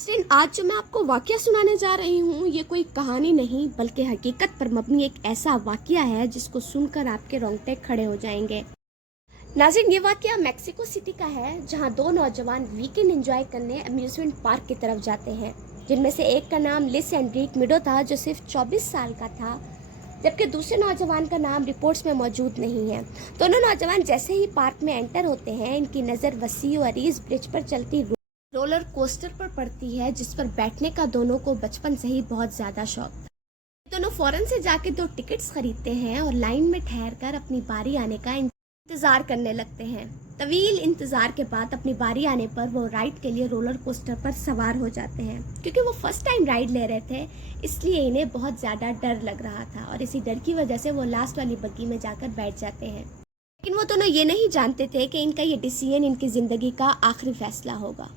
नाज़रीन, आज जो मैं आपको वाक़या सुनाने जा रही हूँ ये कोई कहानी नहीं बल्कि हकीकत पर मबनी एक ऐसा वाक़या है जिसको सुनकर आपके रोंगटे खड़े हो जाएंगे। नाज़रीन, ये वाक़या मैक्सिको सिटी का है जहाँ दो नौजवान वीकेंड एंजॉय करने अम्यूज़मेंट पार्क की तरफ जाते हैं, जिनमें से एक का नाम लिस एंड्रिक मिडो था जो सिर्फ 24 साल का था, जबकि दूसरे नौजवान का नाम रिपोर्ट्स में मौजूद नहीं है। दोनों नौजवान जैसे ही पार्क में एंटर होते हैं इनकी नज़र वसी और अरीज ब्रिज पर चलती रोलर कोस्टर पर पड़ती है, जिस पर बैठने का दोनों को बचपन से ही बहुत ज़्यादा शौक था। दोनों फौरन से जाके 2 टिकट्स खरीदते हैं और लाइन में ठहर कर अपनी बारी आने का इंतज़ार करने लगते हैं। तवील इंतज़ार के बाद अपनी बारी आने पर वो राइड के लिए रोलर कोस्टर पर सवार हो जाते हैं। क्योंकि वो फर्स्ट टाइम राइड ले रहे थे इसलिए इन्हें बहुत ज़्यादा डर लग रहा था और इसी डर की वजह से वो लास्ट वाली बग्गी में जाकर बैठ जाते हैं। लेकिन वो दोनों ये नहीं जानते थे कि इनका ये डिसीजन इनकी ज़िंदगी का आखिरी फैसला होगा।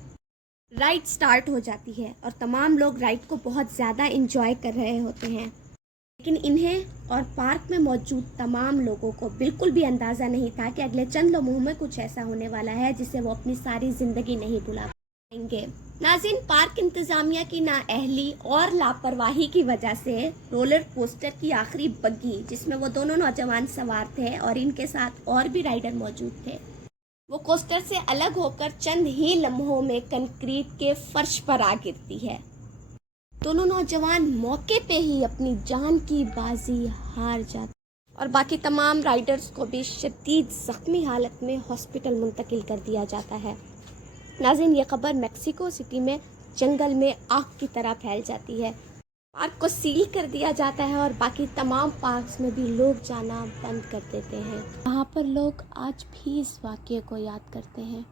राइड स्टार्ट हो जाती है और तमाम लोग राइड को बहुत ज़्यादा इंजॉय कर रहे होते हैं, लेकिन इन्हें और पार्क में मौजूद तमाम लोगों को बिल्कुल भी अंदाज़ा नहीं था कि अगले चंद लम्हों में कुछ ऐसा होने वाला है जिसे वो अपनी सारी ज़िंदगी नहीं भुला पाएंगे। नाज़रीन, पार्क इंतज़ामिया की नाअहली और लापरवाही की वजह से रोलर कोस्टर की आखिरी बग्गी, जिसमें वो दोनों नौजवान सवार थे और इनके साथ और भी राइडर मौजूद थे, वो कोस्टर से अलग होकर चंद ही लम्हों में कंक्रीट के फर्श पर आ गिरती है। दोनों नौजवान मौके पे ही अपनी जान की बाजी हार जाते और बाकी तमाम राइडर्स को भी शदीद ज़ख्मी हालत में हॉस्पिटल मुंतकिल कर दिया जाता है। नाज़रीन, ये खबर मैक्सिको सिटी में जंगल में आग की तरह फैल जाती है। पार्क को सील कर दिया जाता है और बाकी तमाम पार्क्स में भी लोग जाना बंद कर देते हैं। वहाँ पर लोग आज भी इस वाक़ये को याद करते हैं।